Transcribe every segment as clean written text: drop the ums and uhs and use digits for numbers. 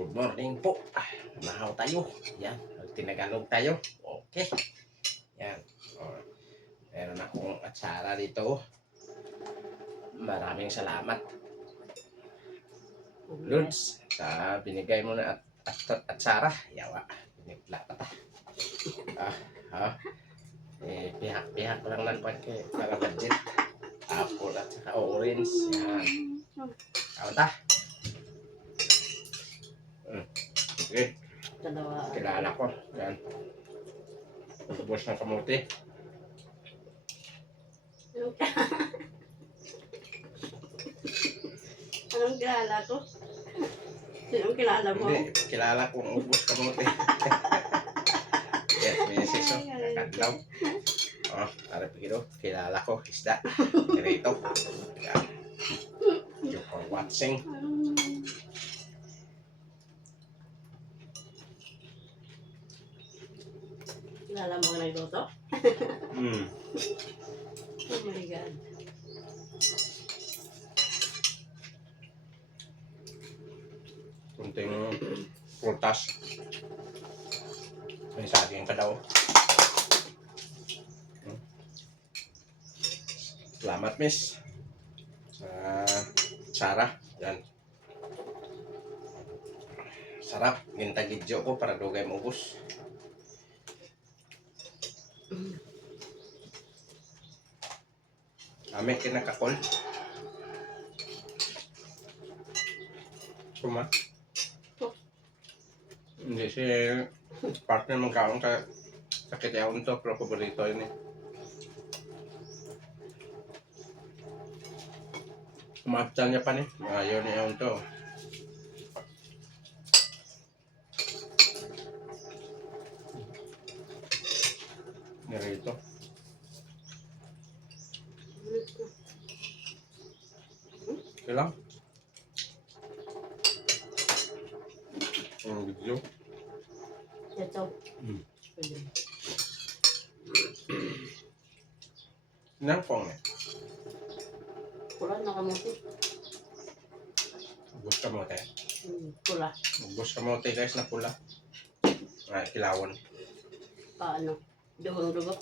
Good morning po. Mahaw tayo. Yan. Tinagalog tayo. Okay. Yan. Meron akong atsara dito. Maraming salamat, Lods, sa binigay mo na atsara. Yawa. Binigla pa ta. Pihak-pihak lang lang pa kay para budget. Apple at saka orange. Yan. Kawan ta. Okay. Kilala ko. Yan. Ubos ng kamuti. Anong kilala ko? Sinong kilala mo? Hindi, kilala kong ubos kamuti. Yes, misis o. Nakadlaw. Para pagiro, kilala ko. Isda. Dirito. Yan. Thank you for watching. Kilala mo ang nagluto? Oh my God. Kunting prutas. May saging ka daw. Salamat, miss. Sarah. Yan. Sarap. Gintagidyo ko para dugay maubos. Amin kinakakol. Kuma? Hindi si partner mong kaon ka sakit yaon to, pero paborito yun eh. Kumaptan niya pa ni. Ayaw niya yaon to. Narito. Okay lang. Ang video. Ito. Nangpong eh. Pula na kamuti. Ubus kamote. Pula. Ubus kamote guys na pula. Kilawon. Paano? Duhong dugo.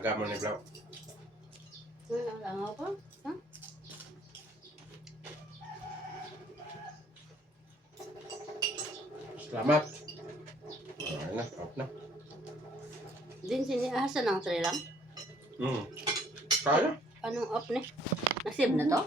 Aga mo ni Blau. Lang ako? Ha? Salamat. Ay na, off na. Din siniahasan ng tray lang? Kaya? Anong off ni? Nasib na to?